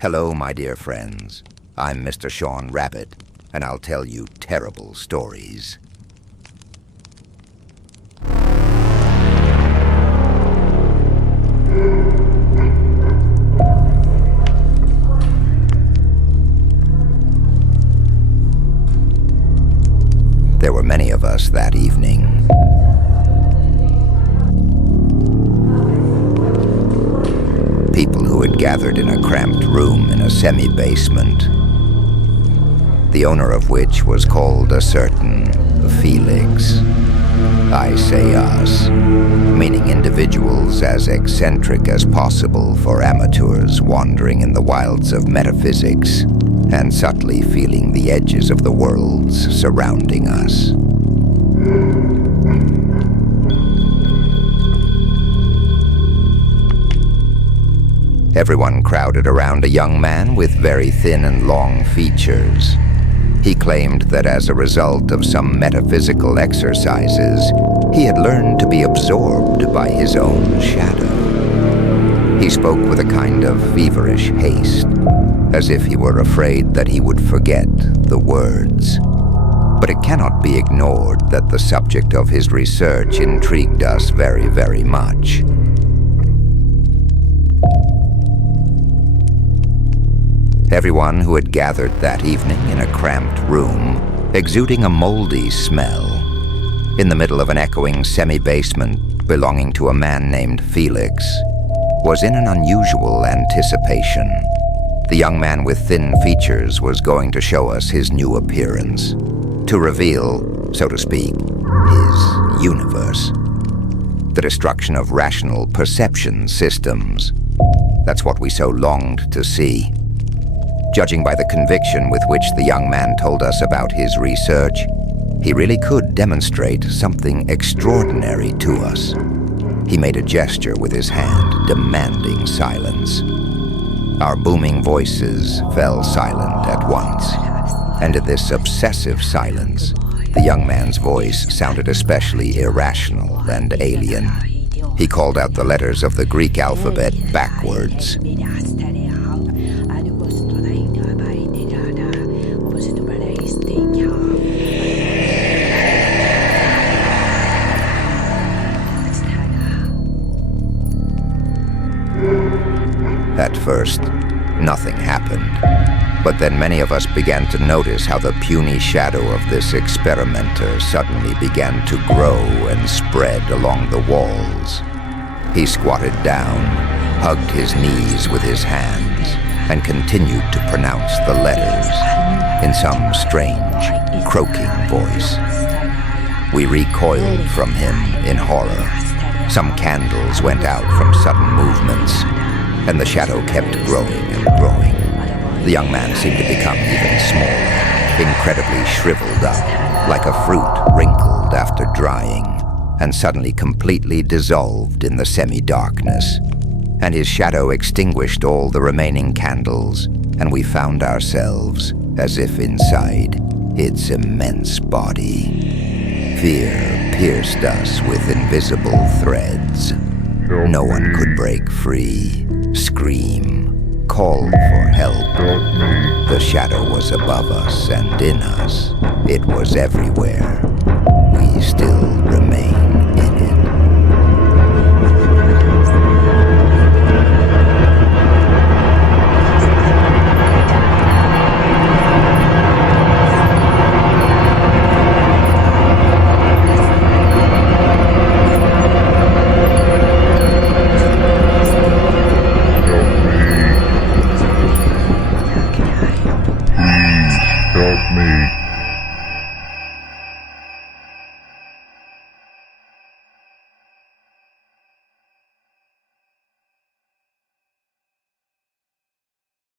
Hello, my dear friends. I'm Mr. Sean Rabbit, and I'll tell you terrible stories. There were many of us that evening. People who had gathered in a cramped room in a semi-basement, the owner of which was called a certain Felix. I say us, meaning individuals as eccentric as possible for amateurs wandering in the wilds of metaphysics and subtly feeling the edges of the worlds surrounding us. Everyone crowded around a young man with very thin and long features. He claimed that as a result of some metaphysical exercises, he had learned to be absorbed by his own shadow. He spoke with a kind of feverish haste, as if he were afraid that he would forget the words. But it cannot be ignored that the subject of his research intrigued us very, very much. Everyone who had gathered that evening in a cramped room, exuding a moldy smell, in the middle of an echoing semi-basement belonging to a man named Felix, was in an unusual anticipation. The young man with thin features was going to show us his new appearance, to reveal, so to speak, his universe. The destruction of rational perception systems. That's what we so longed to see. Judging by the conviction with which the young man told us about his research, he really could demonstrate something extraordinary to us. He made a gesture with his hand, demanding silence. Our booming voices fell silent at once, and in this obsessive silence, the young man's voice sounded especially irrational and alien. He called out the letters of the Greek alphabet backwards. At first, nothing happened, but then many of us began to notice how the puny shadow of this experimenter suddenly began to grow and spread along the walls. He squatted down, hugged his knees with his hands, and continued to pronounce the letters in some strange, croaking voice. We recoiled from him in horror. Some candles went out from sudden movements, and the shadow kept growing and growing. The young man seemed to become even smaller, incredibly shriveled up, like a fruit wrinkled after drying, and suddenly completely dissolved in the semi-darkness. And his shadow extinguished all the remaining candles, and we found ourselves as if inside its immense body. Fear pierced us with invisible threads. No one could break free, scream, call for help. The shadow was above us and in us. It was everywhere. We still remain in it. Help me.